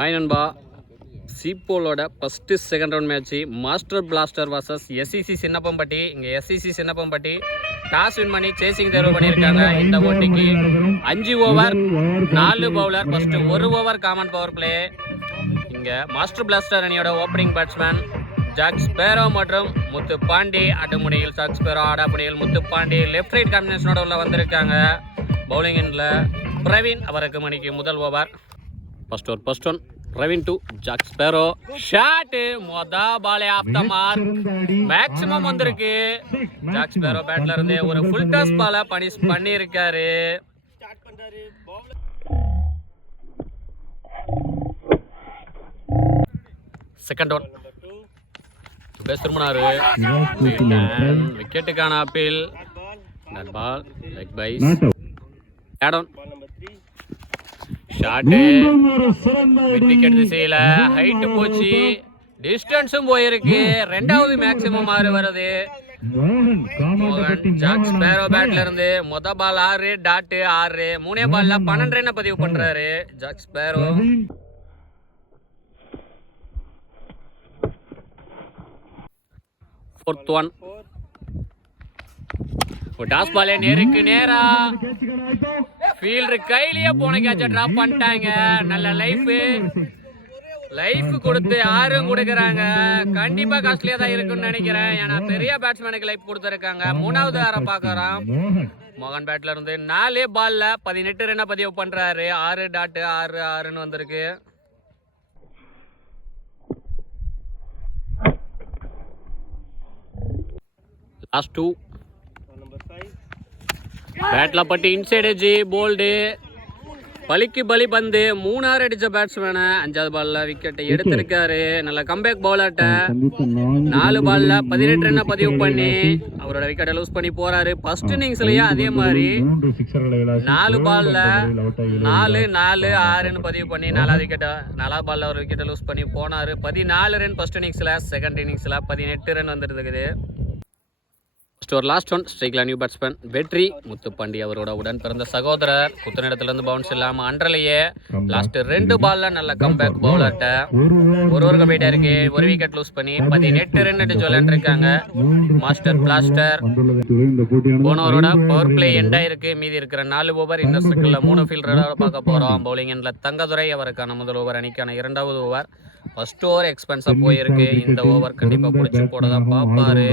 Hi நண்பா, சீப்போலோட first second round match Master Blaster versus SEC Chinnappampatti. இங்கே எஸ்இசி சின்னப்பம்பட்டி டாஸ் வின் பண்ணி சேசிங் தேர்வு பண்ணியிருக்காங்க. இந்த போட்டிக்கு 5 over 4 bowler, first 1 over common power play. இங்கே மாஸ்டர் பிளாஸ்டர் அணியோட ஓப்பனிங் பேட்ஸ்மேன் ஜாக் ஸ்பேரோ மற்றும் முத்து பாண்டி. அடுமுனையில் ஜாக் ஸ்பேரோ, ஆடாமுனையில் முத்து பாண்டி. லெஃப்ட் ரைட் காம்பினேஷனோட உள்ள வந்திருக்காங்க. பவுலிங் எண்ணில் பிரவீன், அவருக்கு மணிக்கு முதல் ஓவர். First one Praveen to Jack Sparrow. Shot பாலே ஆஃப் த மார்க். மேக்ஸிமம் வந்திருக்கு. ஜாக் ஸ்பேரோ பேட்ல இருந்து ஒரு ஃபுல் டாஸ் பால பனிஷ் பண்ணியிருக்காரு. செகண்ட் ஒன் திரும்பினாரு. விக்கெட்டுக்கான அப்பீல். Ball leg byes. ஆட் ஆன் ஷாட்டு விக்கெட் திசையில ஹைட் போச்சு, டிஸ்டன்ஸும் போயிருக்கு. ரெண்டாவது மேக்சிமம் 6 வருது. ஜாக் ஸ்பேரோ பேட்ல இருந்து மொத பால் 6 டாட் 6, 3 பால்ல 12 ரன் பதிவு பண்றாரு Jack Sparrow. Fourth one toss பாலே நேருக்கு நேரா ஃபீல்டர் கையிலேயே போன கேட்ச டிராப் பண்ணிட்டாங்க. நல்ல லைஃப் கொடுத்து 6 கொடுக்குறாங்க. கண்டிப்பா காஸ்ட்லியா தான் இருக்குன்னு நினைக்கிறேன். ஏன்னா பெரிய பேட்ஸ்மேனுக்கு லைஃப் கொடுத்துருக்காங்க. 3வது ஆரை பாக்குறான். மோகன் பேட்ல இருந்து 4 பால்ல 18 ரன் பதிவு பண்றாரு. 6 டாட் 6 வந்திருக்கு. லாஸ்ட் 2 பேட்ல பட்டு இன்சைட் எட்ஜ் போல்டு. பலிக்கு பலி பந்து 3 அடிச்ச பேட்ஸ்மேனை 5வது பால்ல விக்கெட்டை எடுத்திருக்காரு. நல்ல கம்பேக் பவுலர்ட்ட 4 பால்ல 18 ரன் பதிவு பண்ணி அவரோட விக்கெட்டை லூஸ் பண்ணி போறாரு. ஃபர்ஸ்ட் இன்னிங்ஸ்லயே அதே மாதிரி 4 பால்ல 4 6 பதிவு பண்ணி 4வது பால்ல ஒரு விக்கெட்டை லூஸ் பண்ணி போனாரு. 14 ரன் ஃபர்ஸ்ட் இன்னிங்ஸ்ல. செகண்ட் இன்னிங்ஸ்ல 18 ரன் வந்துருக்குது. லாஸ்ட் ஒன் ஸ்ட்ரைக்ல நியூ பேட்ஸ்மேன் வெற்றி முத்துப்பாண்டி, அவரோட உடன் பிறந்த சகோதரர். குத்துனிடத்துல இருந்து பவுன்ஸ் இல்லாம அன்றலையே லாஸ்ட் 2 பால்ல நல்ல கம்பேக் பவுலர்ட்ட ஒரு கம்ப்ளீட்டா இருக்கு. ஒரு விக்கெட் லூஸ் பண்ணி 18 ரன் அடிச்சு விளையாண்டுருக்காங்க மாஸ்டர் பிளாஸ்டர். போனவரோட பவர் பிளே எண்டா இருக்கு. மீதி இருக்கிற 4 ஓவர் இன்னர் சர்க்கிள்ல 3 ஃபீல்டரோட பார்க்க போறோம். பவுலிங் எண்ட்ல தங்கதுரை, அவருக்கான முதல் ஓவர், அணிக்கான 2வது ஓவர். ஃபர்ஸ்ட் ஓவர் எக்ஸ்பென்ஸா போயிருக்கு. இந்த ஓவர் கண்டிப்பா புடிச்சு போடதான் பாப்பாரு.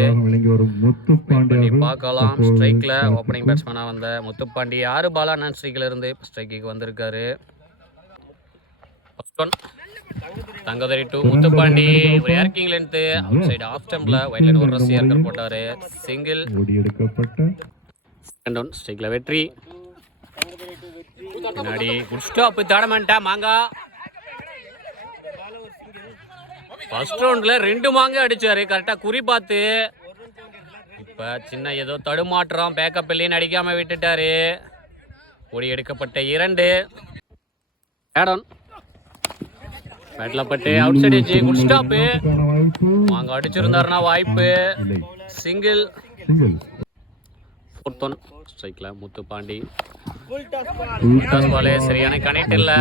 பார்க்கலாம். ஸ்ட்ரைக்ல ஓப்பனிங் பேட்ஸ்மேனா வந்த முத்துப்பாண்டி 6 பாலா நான் ஸ்ட்ரைக்ல இருந்து ஸ்ட்ரைக்கு வந்திருக்காரு. தங்கதுரை டு முத்துப்பாண்டி. ஒரு yorking length out side off ஸ்டம்ப்ல வைட் லைன் ஒரு ரஸ் ஏர்கர் போட்டாரு. சிங்கிள். செகண்ட் ஒன் ஸ்ட்ரைக்ல வெற்றி. பின்னாடி குட் ஸ்டாப் தாடமான்டா மாங்கா. ஃபர்ஸ்ட் ரவுண்ட்ல 2 மாங்க அடிச்சாரு கரெக்டா குறி பார்த்து. இப்ப சின்ன ஏதோ தடுமாற்றம், பேக்கப் இல்லைன்னு அடிக்காம விட்டுட்டாரு. ஓடி எடுக்கப்பட்ட 2 ஆட் ஆன் பேட்ல பட்டு outside edge good stop. மாங்க அடிச்சிருந்தாருன்னா வாய்ப்பு. சிங்கிள். ஃபோர்த் ஒன் ஸ்ட்ரைக்ல முத்துப்பாண்டி. டாஸ் பால் சரியான கனெக்ட் இல்ல.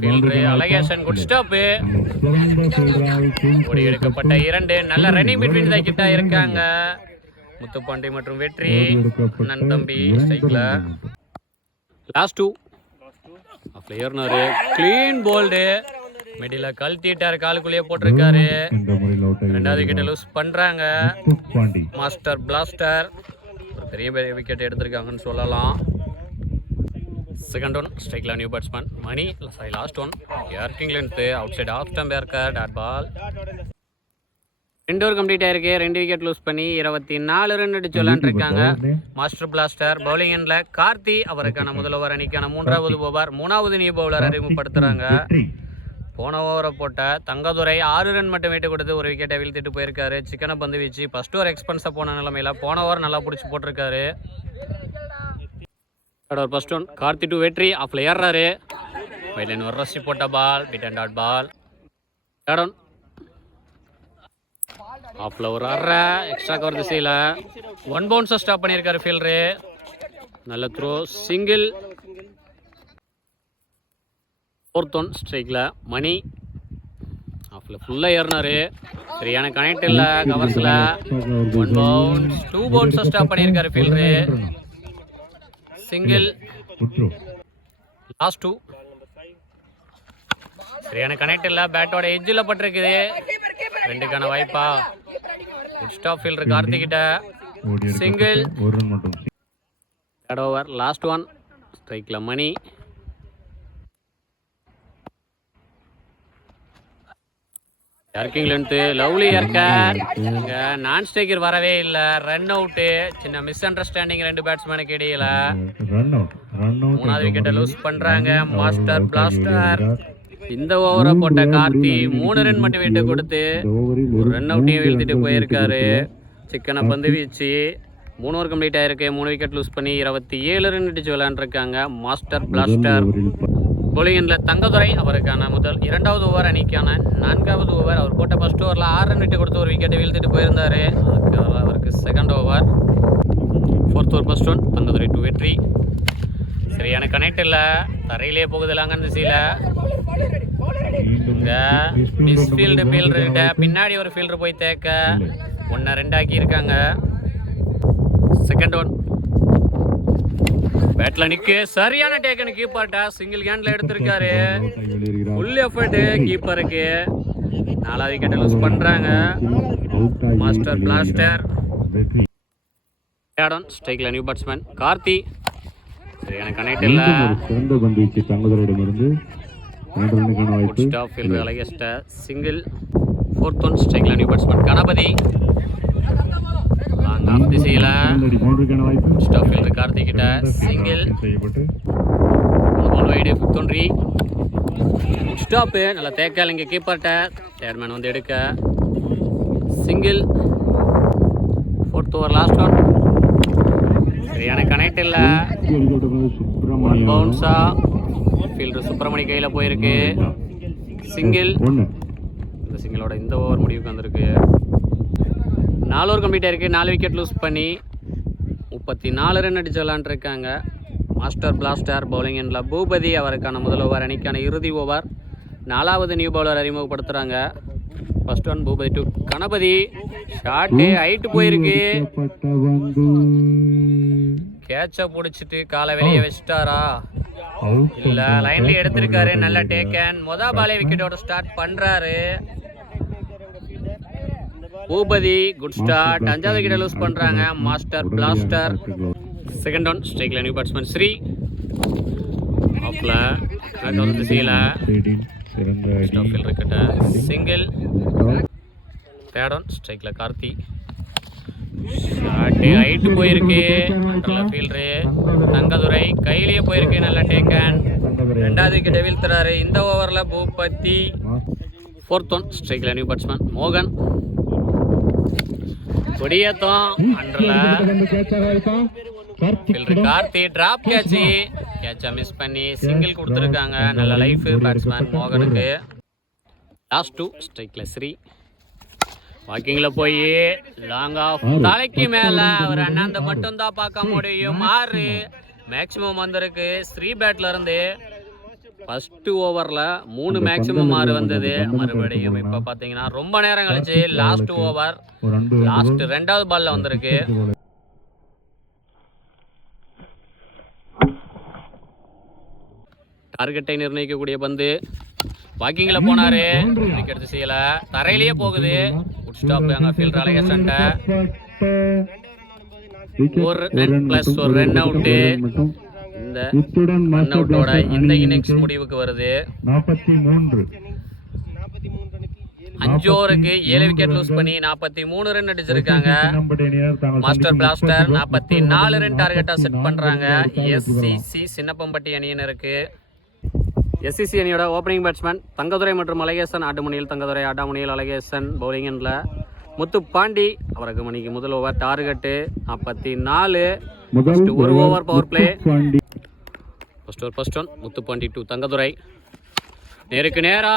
Fielder allocation good stop. ஓடி எடுக்கப்பட்ட 2. நல்ல ரன்னிங் பிட்வீன் தி கிட்ட இருக்காங்க முத்துப்பாண்டி மற்றும் வெற்றி அண்ணன் தம்பி. ஸ்ட்ரைக்ல லாஸ்ட் 2 பிளேயர்னாரு க்ளீன் போல்டு. மிடில கழட்டிட்டாரு, காலுக்குள்ளேயே போட்டிருக்காரு. 2வது விக்கெட்டை லூஸ் பண்றாங்க மாஸ்டர் பிளாஸ்டர். ஒரு பெரிய விக்கெட் எடுத்திருக்காங்கன்னு சொல்லலாம். செகண்ட் ஒன் ஸ்ட்ரைக்ல new batsman Mani. Last one yorking length out side off stump yorker dot ball. 2 over complete ஆயிருக்கு. 2 விக்கெட் லூஸ் பண்ணி 24 ரன் அடிச்சு விளையாண்டுருக்காங்க மாஸ்டர் பிளாஸ்டர். பவுலிங் எண்ட்ல கார்த்தி, அவருக்கான முதல் ஓவர், அணிக்கான 3வது ஓவர். 3வது நியூ பவுலர் அறிமுகப்படுத்துறாங்க. போன ஓவரை போட்ட தங்கதுரை 6 ரன் மட்டும் வெயிட்டு கொடுத்து ஒரு விக்கெட்டை வீழ்த்திட்டு போயிருக்காரு. சிக்கனை பந்து வீச்சு ஃபர்ஸ்ட் ஓவர் எக்ஸ்பென்ஸா போன நிலைமையில போன ஓவர் நல்லா பிடிச்சி போட்டிருக்காரு. ஃபர்ஸ்ட் ஒன் கார்த்தி டு வெற்றி. ஆஃப்ல ஏறாரு. வைட்லைன் ஒரு ரசி போட்ட பால், பிட் and dot ball. Third one ஆஃப்ல ஒரு எக்ஸ்ட்ரா கவர் திசையில 1 பவுன்ஸை ஸ்டாப் பண்ணியிருக்காரு ஃபீல்டரு. நல்ல த்ரோ, சிங்கிள். 4th ஒன் ஸ்ட்ரைக்கில் மணி ஆஃபில் ஃபுல்லாக ஏறினார். சரியான கனெக்ட் இல்லை கவர்ஸில். 1 பவுன்ஸ் 2 பவுன்ஸை ஸ்டாப் பண்ணியிருக்காரு ஃபீல்டரு. சிங்கிள். லாஸ்ட் 2. சரியான கனெக்ட் இல்லை, பேட்டோட எட்ஜில் பட்டிருக்குது. 2க்கான வாய்ப்பா. குட் ஸ்டாப் ஃபீல்டர் கார்த்திகிட்ட. Single. Third over last one ஸ்ட்ரைக்கில் மணி. யார்க்கிங் length lovely ஏர்க்கர். இங்கே நான் ஸ்ட்ரைக்கர் வரவே இல்லை. Run out. சின்ன மிஸ் அண்டர்ஸ்டாண்டிங் 2 பேட்ஸ்மேனுக்கு இடையில. 3வது விக்கெட்டை லூஸ் பண்ணுறாங்க. மாஸ்டர் பிளாஸ்டர் இந்த ஓவரை போட்ட கார்த்தி 3 ரன் மட்டும் விட்டு கொடுத்து ஒரு ரன் அவுட்டையும் வீழ்த்திட்டு போயிருக்காரு. சிக்கனை பந்து வீச்சு 3 ஓவர் கம்ப்ளீட் ஆயிருக்கு. 3 விக்கெட் லூஸ் பண்ணி 27 ரன் அடிச்சு விளையாண்டுருக்காங்க மாஸ்டர் பிளாஸ்டர். போலிங்கில் தங்கதுரை அவருக்கான 2வது ஓவர் அணிக்கான 4வது ஓவர். அவர் போட்ட ஃபர்ஸ்ட் ஓவரில் 6 ரன் விட்டு கொடுத்து ஒரு விக்கெட்டை வீழ்த்திட்டு போயிருந்தார். அவருக்கு 2nd over. 4th over first one Thangadurai 2 வெற்றி. சரியான கனெக்ட் இல்லை, தரையிலே போகுதுலாங்க அந்த திசையில். இந்த மிஸ்ஃபீல்டு ஃபீல்டர்கிட்ட பின்னாடி ஒரு ஃபீல்டர் போய் தேக்க 1-2 ஆக்கியிருக்காங்க. 2nd ஒன் பேட்ல நிக்கு. சரியான டேக்கன் கீப்பர்ட்ட சிங்கிள் ஹேண்ட்ல எடுத்திருக்காரு. ஃபுல் எஃபர்ட் கீப்பருக்கு. 4வது விக்கெட் லூஸ் பண்றாங்க மாஸ்டர் பிளாஸ்டர். தேர்ட் ஒன் ஸ்ட்ரைக்ல நியூ பேட்ஸ்மேன் கார்த்தி. சரியான கனெக்ட் இல்ல. சிறந்த பந்து வீச்சு தங்கதுரையிடமிருந்து குட் ஸ்டாப் ஃபீல்டர் அழகேஸ்ட. சிங்கிள். 4th ஒன் ஸ்ட்ரைக்ல நியூ பேட்ஸ்மேன் கணபதி. ஆஃப் திசையில் ஸ்டாப் ஃபீல்டர் கார்த்திக் கிட்ட. சிங்கிள். வைடு 5th ஒன்றி ஸ்டாப்பு. நல்லா தேக்கால் இங்கே கீப்பர்ட்ட. தேர்ட்மேன் வந்து எடுக்க. Single. 4th over last one. சரியான கனெக்ட் இல்லை. 1 பவுன்ஸா ஃபீல்டர் சுப்பிரமணி கையில் போயிருக்கு. சிங்கிள். இந்த சிங்கிளோட இந்த ஓவர் முடிவுக்கு வந்திருக்கு. 4 ஓவர் கம்ப்ளீட் ஆயிருக்கு. 4 விக்கெட் லூஸ் பண்ணி 34 ரன் அடிச்சு விளாண்டுருக்காங்க மாஸ்டர் பிளாஸ்டர். பவுலிங் எண்ணில் பூபதி அவருக்கான 1 ஓவர் அணிக்கான இறுதி ஓவர். 4வது நியூ பவுலர் அறிமுகப்படுத்துகிறாங்க. First one Boopathi to Ganapathi. Shot height போயிருக்கு. கேட்சை பிடிச்சிட்டு காலை வெளியே வச்சிட்டாரா இல்லை லைன்ல எடுத்திருக்காரு. நல்ல டேக்கன். பாலே விக்கெட்டோட ஸ்டார்ட் பண்ணுறாரு பூபதி. Good start. 5வது விக்கெட்டை லூஸ் பண்ணுறாங்க மாஸ்டர் பிளாஸ்டர். 2nd ஒன் ஸ்ட்ரைக்ல நியூ பேட்ஸ்மேன் ஸ்ரீ. ஆஃப்ல திசையில் ஸ்டாப் ஃபீல்டர் கிட்ட. சிங்கிள். 3rd ஒன் ஸ்ட்ரைக்ல கார்த்தி. ஷாட்டு ஹைட்டு போயிருக்கு. நல்ல ஃபீல்டரு தங்கதுரை கையிலேயே போயிருக்கு. நல்ல டேக்கன். 2வது விக்கெட்டை வீழ்த்துறாரு இந்த ஓவரில் பூபதி. 4th ஒன் ஸ்ட்ரைக்ல நியூ பேட்ஸ்மேன் மோகன். கொடியேத்தம் அன்றல கார்த்தி டிராப் கேட்சை மிஸ் பண்ணி சிங்கிள் கொடுத்துருக்காங்க. நல்ல லைஃப் பேட்ஸ்மேன் மோகனுக்கு. லாஸ்ட் 2 ஸ்ட்ரைக்ல ஸ்ரீ. வாக்கிங்கில் போய் லாங் ஆஃப் தலைக்கு மேலே அவர் அண்ணாந்த மட்டும் தான் பார்க்க முடியும். 6 மேக்சிமம் வந்திருக்கு ஸ்ரீ பேட்ல இருந்து. ஃபர்ஸ்ட் ஓவரில் 3 மேக்சிமம் 6 வந்தது. மறுபடியும் இப்போ பார்த்தீங்கன்னா ரொம்ப நேரம் கழிச்சு லாஸ்ட் ஓவர் லாஸ்ட் 2வது பால்ல வந்திருக்கு. டார்கெட்டை நிர்ணயிக்கக்கூடிய பந்து. வாக்கிங்கில் போனாரு. விக்கெட் திசையில் தரையிலேயே போகுது. குட் ஸ்டாப் அங்கே ஃபீல்டர் அழகேசன்ட்ட. 1 ரன் ப்ளஸ் 1 ரன் அவுட்டு. இந்த ரன் அவுட்டோட இந்த இன்னிங்ஸ் முடிவுக்கு வருது. 5 ஓவருக்கு 7 விக்கெட் லூஸ் பண்ணி 43 ரன் அடிச்சிருக்காங்க மாஸ்டர் பிளாஸ்டர். 44 ரன் டார்கெட்டா செட் பண்றாங்க எஸ்சிசி சின்னப்பம்பட்டி அணியினருக்கு. எஸ்சிசி அணியோட ஓப்பனிங் பேட்ஸ்மேன் தங்கதுரை மற்றும் அழகேசன். ஆட்டுமணியில் தங்கதுரை, ஆட்டாமணியில் அழகேசன். பவுலிங் எண்ணில் முத்து பாண்டி. அவருக்கு மணிக்கு 1 over target 44. 1 over power play. First one Muthu Pandi to Thangadurai. நேருக்கு நேரா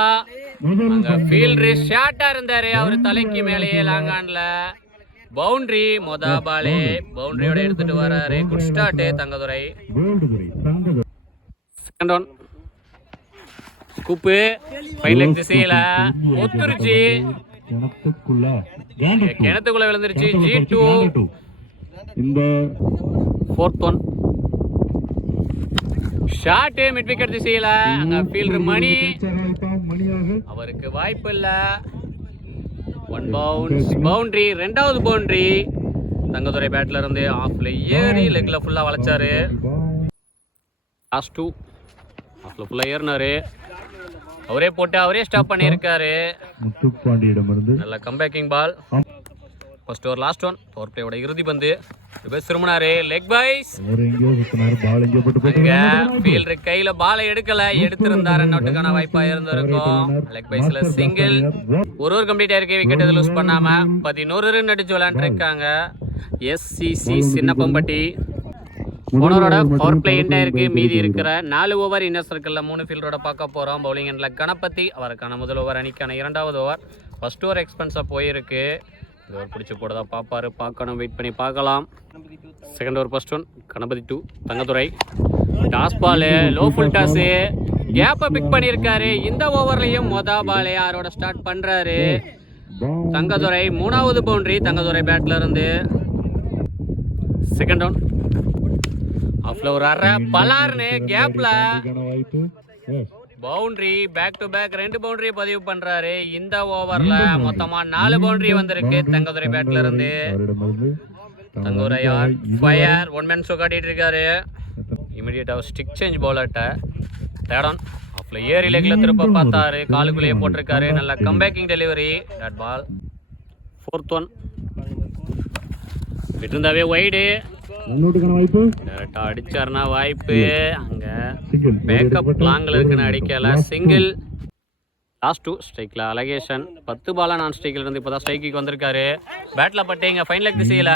அங்க ஃபீல்டர் ஷாட்டா இருந்தாரு. அவர் தலைக்கு மேலேயே லாங்கான்ல பவுண்டரி. பாலே பவுண்டரியோட எடுத்துட்டு வராரு. Good start Thangadurai. 2nd one scoop fine leg திசையில ஒத்துருச்சு, கிணத்துக்குள்ள விழுந்துருச்சு. G2 இந்த 4th one shot mid wicket திசையில. அங்க ஃபீல்டர் மணி, அவருக்கு வாய்ப்பு இல்ல. 1 பவுன்ஸ் பவுண்டரி, ரெண்டாவது பவுண்டரி. தங்கதுரை பேட்ல இருந்து ஆஃப்ல ஏறி லெக்ல ஃபுல்லா வளைச்சாரு. லாஸ்ட் 2 ஆஃப்ல ஃபுல்லா ஏறினாரு, அவரே போட்டு அவரே ஸ்டாப் பண்ணியிருக்காரு. முத்துப்பாண்டியிடமிருந்து நல்ல கம்பேக்கிங் ball. First over last one, power பிளேயோட இறுதி பந்து. திரும்பினாரு, லெக் பைஸ். ஃபீல்டர் கையில பாலை எடுக்கல, எடுத்திருந்தா ரன் அவுட்டுக்கான வாய்ப்பா இருந்திருக்கும். லெக் பைஸ்ல சிங்கிள். ஒரு கம்ப்ளீட் ஆயிருக்கு, விக்கெட் லூஸ் பண்ணாம 11 ரன் அடிச்சு விளையாண்டு இருக்காங்க SCC சின்னப்பம்பட்டி. போனரோட பவர் பிளே எண்ட் ஆயிருக்கு. மீதி இருக்கிற 4 ஓவர் இன்னர் சர்க்கிள்ல 3 ஃபீல்டரோட பார்க்க போறோம். பவுலிங் எண்ட்ல கணபதி, அவருக்கான முதல் ஓவர், அணிக்கான 2வது ஓவர். ஃபர்ஸ்ட் ஓவர் எக்ஸ்பென்ஸா போயிருக்கு. இது ஒரு பிடிச்சி போடுறதா பார்ப்பாரு, பார்க்கணும், வெயிட் பண்ணி பார்க்கலாம். Second over first one Ganapathi 2 Thangadurai. Toss ball low full toss, கேப்பை பிக் பண்ணியிருக்காரு. இந்த ஓவர்லையும் பால் யாரோட ஸ்டார்ட் பண்றாரு தங்கதுரை. 3வது பவுண்டரி தங்கதுரை பேட்ல இருந்து. செகண்ட் டவுன் ஆஃப்ல ஒரு அரை பலார்னு கேப்ல boundary, back to back 2 boundary பதிவு பண்றாரு. இந்த ஓவர்ல மொத்தமா 4 பவுண்டரி வந்திருக்கு தங்கதுரை பேட்ல இருந்து. தங்கதுரை ஃபயர் 1 மேன் ஷோ காட்டிட்டு இருக்காரு. இமிடியேட்டா ஸ்டிக் சேஞ்ச் பவுலர்ட்ட தேடான் ஆஃப்ல ஏறி லெக்ல திருப்ப பார்த்தாரு, காலுக்குள்ளேயே போட்டிருக்காரு. நல்ல கம்பேக்கிங் delivery, dot ball. 4th one விட்டுருந்தாவே வைடு, டேரக்டா அடிச்சாருனா வாய்ப்பு. அங்க பேக்கப் லாங்ல இருக்குன்னு அடிக்கல, சிங்கிள். லாஸ்ட் 2 ஸ்ட்ரைக்ல அலகேஷன். 10 பாலா நான் ஸ்ட்ரைக்ல இருந்து இப்பதான் ஸ்ட்ரைக்கு வந்திருக்காரு. பேட்ல பட்டு இங்க ஃபைன் லெக் திசையில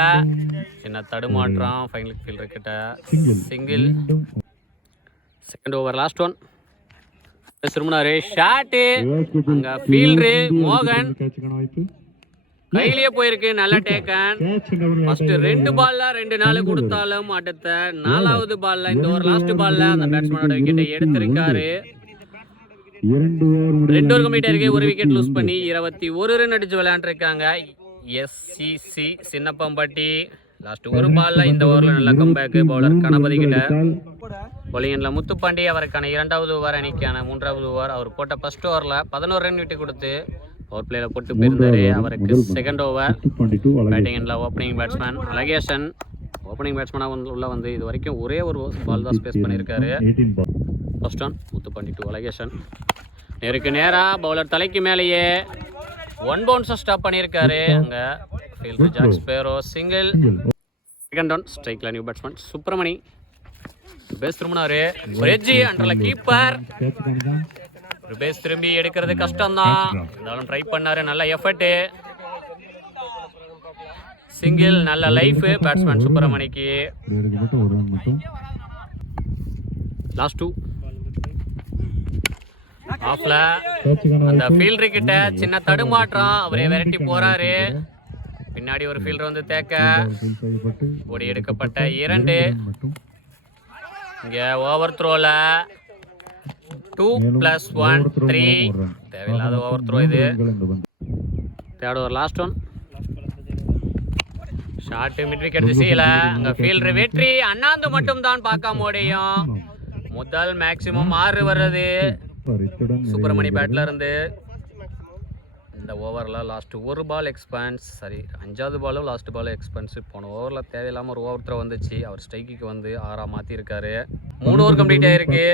சின்ன தடுமாற்றம். ஃபைன் லெக் ஃபீல்டர் கிட்ட single. Second over last one திரும்பினாரு, ஷாட். அங்க ஃபீல்டர் மோகன் கையிலேயே போயிருக்கு, நல்ல டேக்கன். ஃபர்ஸ்ட் 2 பால்ல 2 நாள் கொடுத்தாலும் அடுத்த 4வது பால்ல இந்த ஒரு லாஸ்ட் பால்ல அந்த பேட்ஸ்மேனோட விக்கெட்டை எடுத்திருக்காரு. 2 ஓவர் கம்ப்ளீட் ஆயிருக்கு, ஒரு விக்கெட் லூஸ் பண்ணி 21 ரன் அடிச்சு விளையாண்டு இருக்காங்க SCC சின்னப்பம்பட்டி. லாஸ்ட் ஒரு பால்ல இந்த ஓவர்ல நல்ல கம்பேக் பவுலர் கணபதி கிட்ட. bowling எண்ட்ல முத்துப்பாண்டி, அவருக்கான 2வது ஓவர், அணிக்கான 3வது ஓவர். அவர் போட்ட ஃபர்ஸ்ட் ஓவர்ல 11 ரன் விட்டு கொடுத்து பவர் பிளேல போட்டு போயிருந்தாரு. அவருக்கு செகண்ட் ஓவர். பேட்டிங் எண்ட்ல ஓப்பனிங் பேட்ஸ்மேன் அலகேஷன். ஓப்பனிங் பேட்ஸ்மேனா உள்ள வந்து இது வரைக்கும் ஒரே ஒரு பால் தான் ஸ்பேஸ் பண்ணியிருக்காரு. First one Muthupandi 2 allocation. நேருக்கு நேரா பவுலர் தலைக்கு மேலேயே 1 பவுன்ஸை ஸ்டாப் பண்ணியிருக்காரு. அங்க fielder Jack Sparrow single. Second one ஸ்ட்ரைக்ல நியூ பேட்ஸ்மேன் சுப்பிரமணி. பேஸ் திரும்பினாரு, ரெஜி அண்டர்ல கீப்பர். பேஸ் திரும்பி எடுக்கிறது கஷ்டம் தான், இருந்தாலும் ட்ரை பண்ணாரு. நல்ல எஃபர்ட், சிங்கிள். நல்ல லைஃப் பேட்ஸ்மேன் சுப்பிரமணிக்கு. லாஸ்ட் 2 ஆஃப்ல அந்த ஃபீல்டர் கிட்ட சின்ன தடுமாற்றம், அவரே விரட்டி போறாரு. பின்னாடி ஒரு ஃபீல்டர் வந்து தேக்க ஓடி எடுக்கப்பட்ட 2. இங்க ஓவர் த்ரோல 2+1 3 தேவையில்லாத ஓவர் த்ரோ இது. Third over last one short mid wicket திசையில. அங்க ஃபீல்டர் வெற்றி அண்ணாந்து மட்டும் தான் பார்க்க முடியும். முதல் மேக்சிமம் 6 வர்றது சுப்பிரமணி பேட்ல இருந்து. இந்த ஓவரில் லாஸ்ட் ஒரு பால் எக்ஸ்பென்ஸ், சரி 5வது பாலும் லாஸ்ட் பாலும் எக்ஸ்பென்ஸ். போன ஓவரில் தேவையில்லாமல் ஒரு ஓவர் த்ரோ வந்துச்சு, அவர் ஸ்ட்ரைக்கு வந்து 6 மாற்றிருக்காரு. 3 ஓவர் கம்ப்ளீட் ஆயிருக்கு,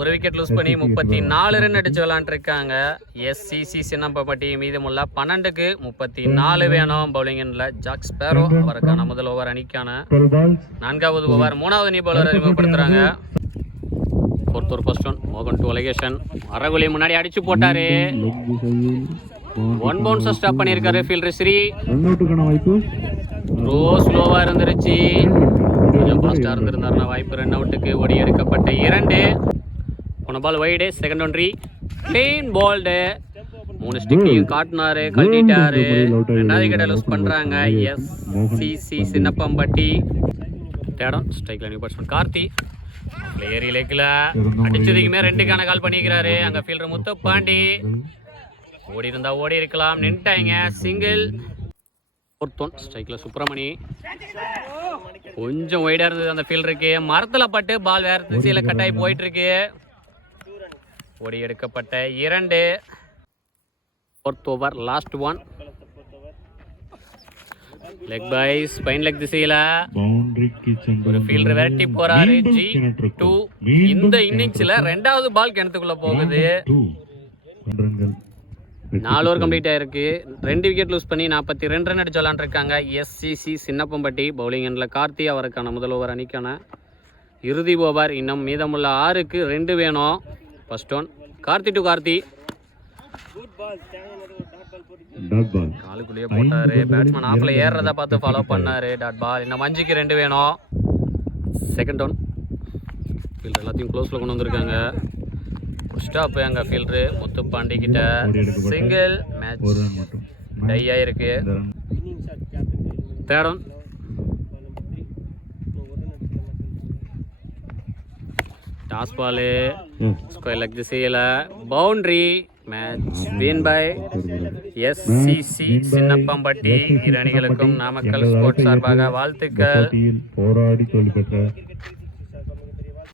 ஒரு விக்கெட் லூஸ் பண்ணி 34 ரன் அடிச்சு விளாண்டுருக்காங்க SCC சின்னப்பம்பட்டி. மீதமுள்ள 12க்கு 34 வேணும். பவுலிங் எண்ட்ல ஜாக் ஸ்பேரோ, அவருக்கான முதல் ஓவர், அணிக்கான 4வது ஓவர். 3வது நியூ பவுலர் அறிமுகப்படுத்துறாங்க. 4th ஓவர் ஃபர்ஸ்ட் ஒன் மோகன் 2 அலகேஷன். அரகுலி முன்னாடி அடிச்சு போட்டாரு, 1 பவுன்ஸை ஸ்டாப் பண்ணியிருக்காரு ஃபீல்டர் ஸ்ரீ. ரோ ஸ்லோவா இருந்துருச்சு, கொஞ்சம் ஃபாஸ்டா இருந்திருந்தாருன்னா வாய்ப்பு. ரன் அவுட்டுக்கு ஓடி எடுக்கப்பட்ட 2. போன பால் வைடு, செகண்ட் ஒன்ட்ரி கிளீன் போல்டு. 3 ஸ்டிக்கையும் காட்டினாரு, கழட்டிட்டாரு. 2வது விக்கெட்டை லூஸ் பண்றாங்க SCC சின்னப்பம்பட்டி. தேடம் ஸ்ட்ரைக்ல நியூ பேட்ஸ்மேன் கார்த்தி. பிளேயர் இலக்கில் அடிச்சதுக்குமே 2க்கான கால் பண்ணிக்கிறாரு. அங்க ஃபீல்டர் முத்துப்பாண்டி ஓடி இருந்தா ஓடி இருக்கலாம், நின்ட்டாங்க. சிங்கிள். Fourth one. ஸ்ட்ரைக்கில் சுப்பிரமணி. கொஞ்சம் ஒய்டா இருந்தது அந்த ஃபீல்டருக்கு. மரத்தில் பட்டு பால் வேற திசையில் கட்டாயி போயிட்டு இருக்கு. ஓடி எடுக்கப்பட்ட 2. Fourth over, last one. Leg by spine leg திசையில ஒரு ஃபீல்டர் விரட்டி போறாரு. G2. இந்த இன்னிங்ஸ்ல 2வது பால் கிணத்துக்குள்ள போகுது. 4 ஓவர் கம்ப்ளீட் ஆயிருக்கு. 2 விக்கெட் லூஸ் பண்ணி 42 ரன் அடிச்சு விளாண்டுருக்காங்க. SCC சின்னப்பம்பட்டி. பவுலிங் எண்ணில் கார்த்தி அவருக்கான முதல் ஓவர் அணிக்கான இறுதி ஓவர். இன்னும் மீதமுள்ள 6க்கு 2 வேணும். First one Karthi to Karthi. காலுக்குள்ளேயே போட்டாரு. பேட்ஸ்மேன் ஆஃப்ல ஏறுறத பார்த்து ஃபாலோ பண்ணாரு. Dot ball. இன்னும் 5க்கு 2 வேணும். Second one. ஃபீல்டர் எல்லாத்தையும் க்ளோஸ்ல கொண்டு வந்திருக்காங்க. ஸ்டாப் அங்க ஃபீல்டரு முத்துப்பாண்டி கிட்ட. சிங்கிள். மேட்ச் டை ஆயிருக்கு. Third one. Toss ball square leg திசையில் boundary. Match win by SCC Chinnappampatti. இரு அணிகளுக்கும் நாமக்கல் ஸ்போர்ட்ஸ் சார்பாக வாழ்த்துக்கள். போராடி தோல்வி பெற்ற